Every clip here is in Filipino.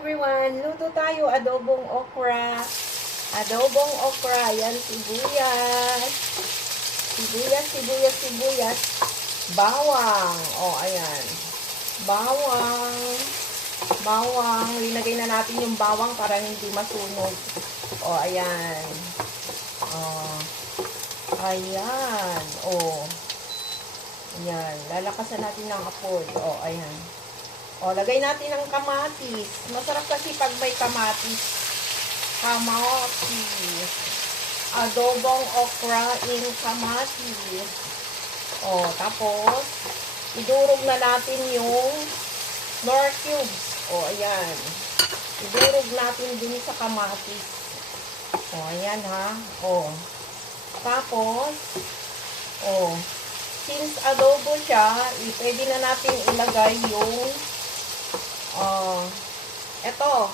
everyone! Luto tayo, adobong okra. Adobong okra, yan sibuyas. Sibuyas. Bawang. O, ayan. Bawang. Linagay na natin yung bawang para hindi masunog. O, ayan. O, ayan. O, ayan. Lalakasan natin ng apoy. O, ayan. O, lagay natin ng kamatis. Masarap kasi pag may kamatis. Adobong okra in kamatis. O, tapos, idurog na natin yung nor cubes. O, ayan. Idurog natin dun sa kamatis. O, ayan ha. O, tapos, o, since adobo siya, pwede na natin ilagay yung eto,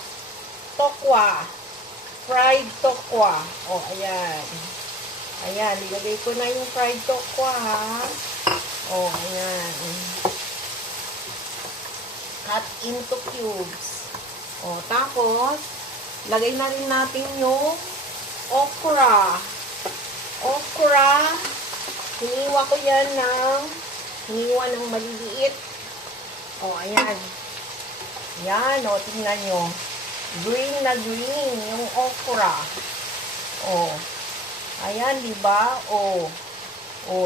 tokwa. Fried tokwa. O, ayan. Ayan, ilagay ko na yung fried tokwa, ha. O, ayan. Cut into cubes. O, tapos, lagay na rin natin yung okra. Hiniwa ko yan ng maliliit. O, ayan. Yan, o, tingnan nyo. Green na green yung okra. O, ayan, diba? O,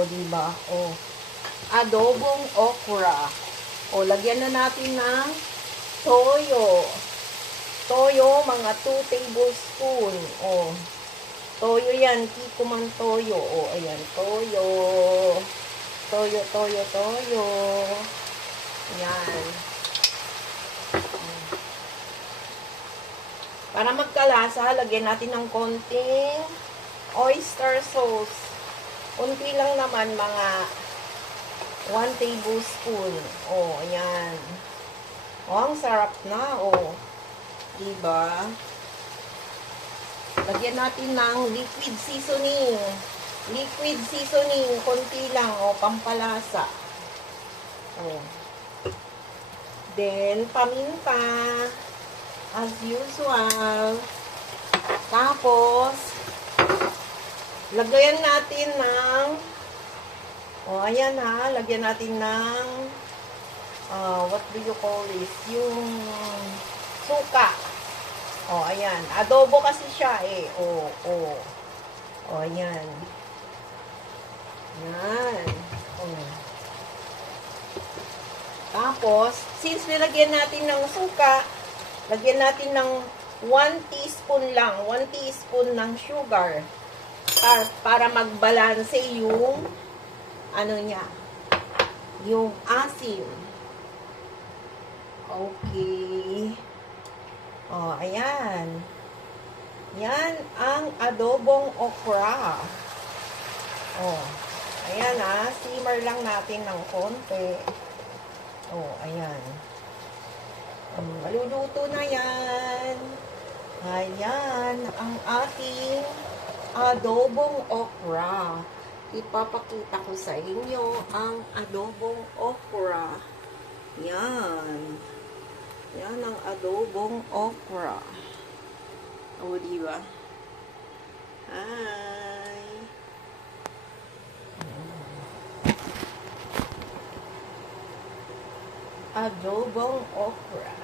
diba? O, adobong okra. O, lagyan na natin ng toyo. Toyo, mga 2 tablespoon. O, toyo yan. Kiko man toyo. O, ayan, toyo. Toyo. Ayan. Para magkalasa, lagyan natin ng konting oyster sauce. Kunti lang naman, mga 1 tablespoon. O, ayan. O, ang sarap na. O, diba? Lagyan natin ng liquid seasoning. Konti lang. O, pampalasa. O. Then, paminta. As usual. Tapos, lagyan natin ng, ayan ha, lagyan natin ng, what do you call this? Yung suka. Ayan. Adobo kasi siya eh. Ayan. Yan. Tapos, since nilagyan natin ng suka, lagyan natin ng 1 teaspoon lang. 1 teaspoon ng sugar. Para magbalanse yung yung asim. Okay. Ayan. Yan ang adobong okra. Ayan ha. Simmer lang natin ng konti. Ayan. Maluluto na yan. Ayan ang ating adobong okra. Ipapakita ko sa inyo ang adobong okra. Yan. Yan ang adobong okra. Diba? Hi. Adobong okra.